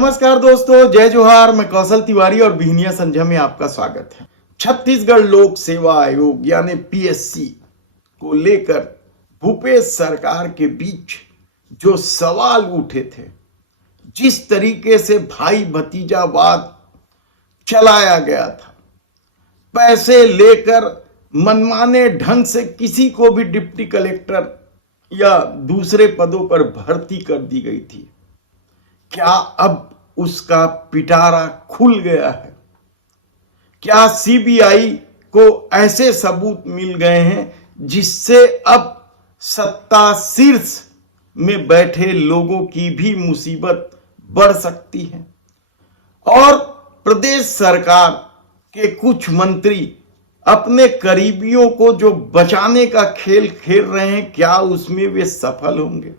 नमस्कार दोस्तों, जय जोहार। मैं कौशल तिवारी और बिहनिया संझा में आपका स्वागत है। छत्तीसगढ़ लोक सेवा आयोग यानी पीएससी को लेकर भूपेश सरकार के बीच जो सवाल उठे थे, जिस तरीके से भाई भतीजावाद चलाया गया था, पैसे लेकर मनमाने ढंग से किसी को भी डिप्टी कलेक्टर या दूसरे पदों पर भर्ती कर दी गई थी, क्या अब उसका पिटारा खुल गया है? क्या सीबीआई को ऐसे सबूत मिल गए हैं जिससे अब सत्ता शीर्ष में बैठे लोगों की भी मुसीबत बढ़ सकती है? और प्रदेश सरकार के कुछ मंत्री अपने करीबियों को जो बचाने का खेल खेल रहे हैं, क्या उसमें वे सफल होंगे?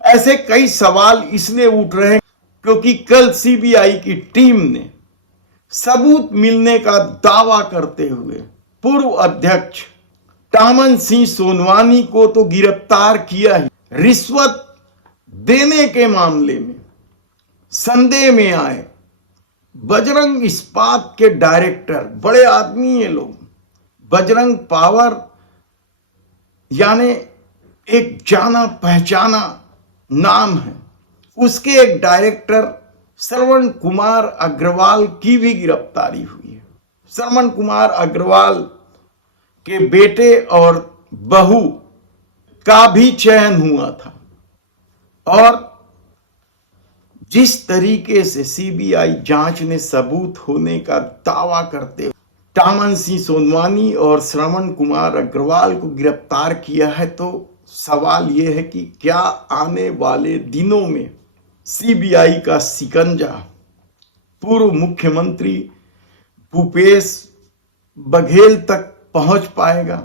ऐसे कई सवाल इसलिए उठ रहे हैं क्योंकि कल सीबीआई की टीम ने सबूत मिलने का दावा करते हुए पूर्व अध्यक्ष टामन सिंह सोनवानी को तो गिरफ्तार किया ही, रिश्वत देने के मामले में संदेह में आए बजरंग इस्पात के डायरेक्टर, बड़े आदमी ये लोग, बजरंग पावर यानी एक जाना पहचाना नाम है, उसके एक डायरेक्टर श्रवण कुमार अग्रवाल की भी गिरफ्तारी हुई है। श्रवण कुमार अग्रवाल के बेटे और बहू का भी चयन हुआ था। और जिस तरीके से सीबीआई जांच ने सबूत होने का दावा करते हुए टामन सिंह सोनवानी और श्रवण कुमार अग्रवाल को गिरफ्तार किया है, तो सवाल यह है कि क्या आने वाले दिनों में सीबीआई का शिकंजा पूर्व मुख्यमंत्री भूपेश बघेल तक पहुंच पाएगा?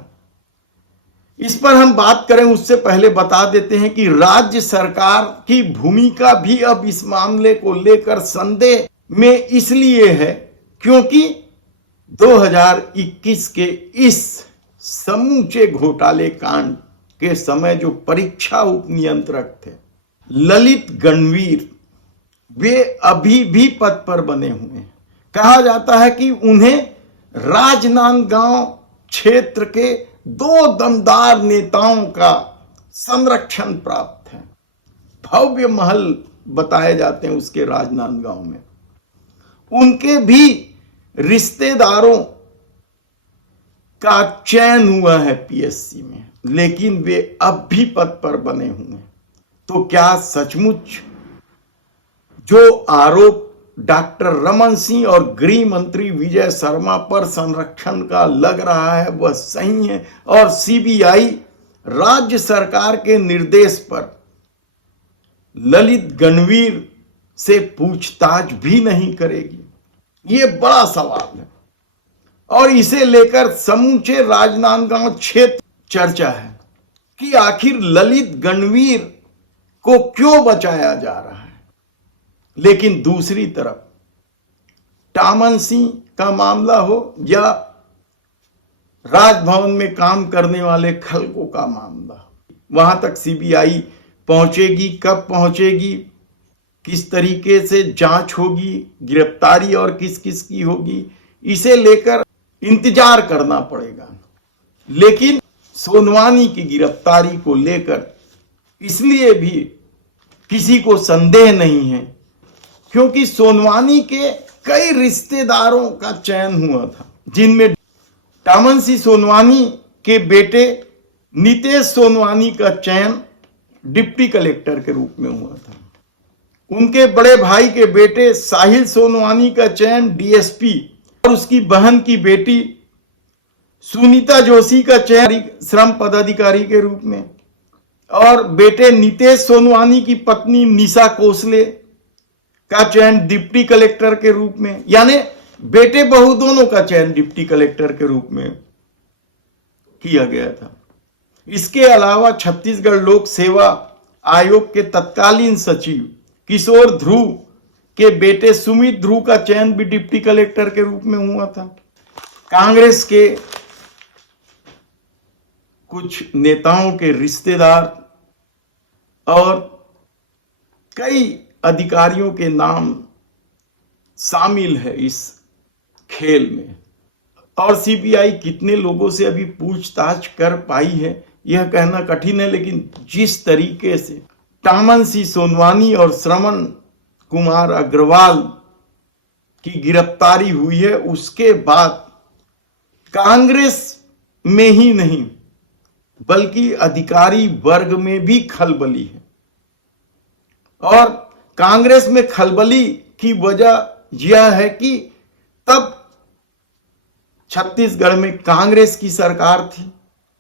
इस पर हम बात करें उससे पहले बता देते हैं कि राज्य सरकार की भूमिका भी अब इस मामले को लेकर संदेह में इसलिए है क्योंकि 2021 के इस समूचे घोटाले कांड के समय जो परीक्षा उपनियंत्रक थे ललित गणवीर, वे अभी भी पद पर बने हुए हैं। कहा जाता है कि उन्हें राजनांदगांव क्षेत्र के 2 दमदार नेताओं का संरक्षण प्राप्त है। भव्य महल बताए जाते हैं उसके राजनांदगांव में। उनके भी रिश्तेदारों का चयन हुआ है पीएससी में, लेकिन वे अब भी पद पर बने हुए हैं। तो क्या सचमुच जो आरोप डॉक्टर रमन सिंह और गृह मंत्री विजय शर्मा पर संरक्षण का लग रहा है वह सही है और सीबीआई राज्य सरकार के निर्देश पर ललित गणवीर से पूछताछ भी नहीं करेगी? ये बड़ा सवाल है और इसे लेकर समूचे राजनांदगांव क्षेत्र चर्चा है कि आखिर ललित गणवीर को क्यों बचाया जा रहा है। लेकिन दूसरी तरफ टामन सिंह का मामला हो या राजभवन में काम करने वाले खलकों का मामला, वहां तक सीबीआई पहुंचेगी, कब पहुंचेगी, किस तरीके से जांच होगी, गिरफ्तारी और किस किस की होगी, इसे लेकर इंतजार करना पड़ेगा। लेकिन सोनवानी की गिरफ्तारी को लेकर इसलिए भी किसी को संदेह नहीं है क्योंकि सोनवानी के कई रिश्तेदारों का चयन हुआ था, जिनमें टामन सिंह सोनवानी के बेटे नितेश सोनवानी का चयन डिप्टी कलेक्टर के रूप में हुआ था। उनके बड़े भाई के बेटे साहिल सोनवानी का चयन डीएसपी और उसकी बहन की बेटी सुनीता जोशी का चयन श्रम पदाधिकारी के रूप में, और बेटे नितेश सोनवानी की पत्नी निशा कोसले का चयन डिप्टी कलेक्टर के रूप में, यानी बेटे बहू दोनों का चयन डिप्टी कलेक्टर के रूप में किया गया था। इसके अलावा छत्तीसगढ़ लोक सेवा आयोग के तत्कालीन सचिव किशोर ध्रुव के बेटे सुमित ध्रुव का चयन भी डिप्टी कलेक्टर के रूप में हुआ था। कांग्रेस के कुछ नेताओं के रिश्तेदार और कई अधिकारियों के नाम शामिल है इस खेल में। और सीबीआई कितने लोगों से अभी पूछताछ कर पाई है यह कहना कठिन है, लेकिन जिस तरीके से टामन सिंह सोनवानी और श्रवण कुमार अग्रवाल की गिरफ्तारी हुई है, उसके बाद कांग्रेस में ही नहीं बल्कि अधिकारी वर्ग में भी खलबली है। और कांग्रेस में खलबली की वजह यह है कि तब छत्तीसगढ़ में कांग्रेस की सरकार थी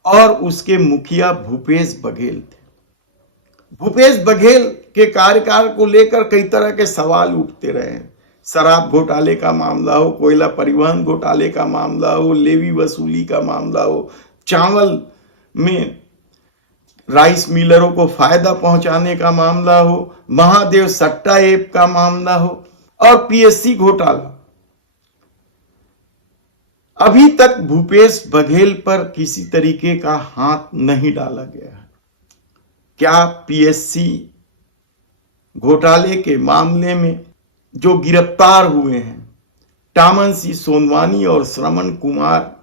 और उसके मुखिया भूपेश बघेल थे। भूपेश बघेल के कार्यकाल को लेकर कई तरह के सवाल उठते रहे हैं। शराब घोटाले का मामला हो, कोयला परिवहन घोटाले का मामला हो, लेवी वसूली का मामला हो, चावल में राइस मिलरों को फायदा पहुंचाने का मामला हो, महादेव सट्टा ऐप का मामला हो और पीएससी घोटाला। अभी तक भूपेश बघेल पर किसी तरीके का हाथ नहीं डाला गया है। क्या पीएससी घोटाले के मामले में जो गिरफ्तार हुए हैं टामन सिंह सोनवानी और श्रवण कुमार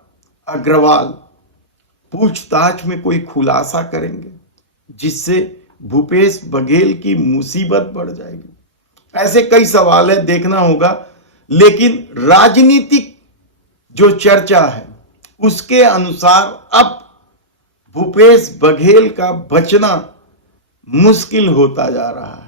अग्रवाल पूछताछ में कोई खुलासा करेंगे जिससे भूपेश बघेल की मुसीबत बढ़ जाएगी? ऐसे कई सवाल है, देखना होगा। लेकिन राजनीतिक जो चर्चा है उसके अनुसार अब भूपेश बघेल का बचना मुश्किल होता जा रहा है।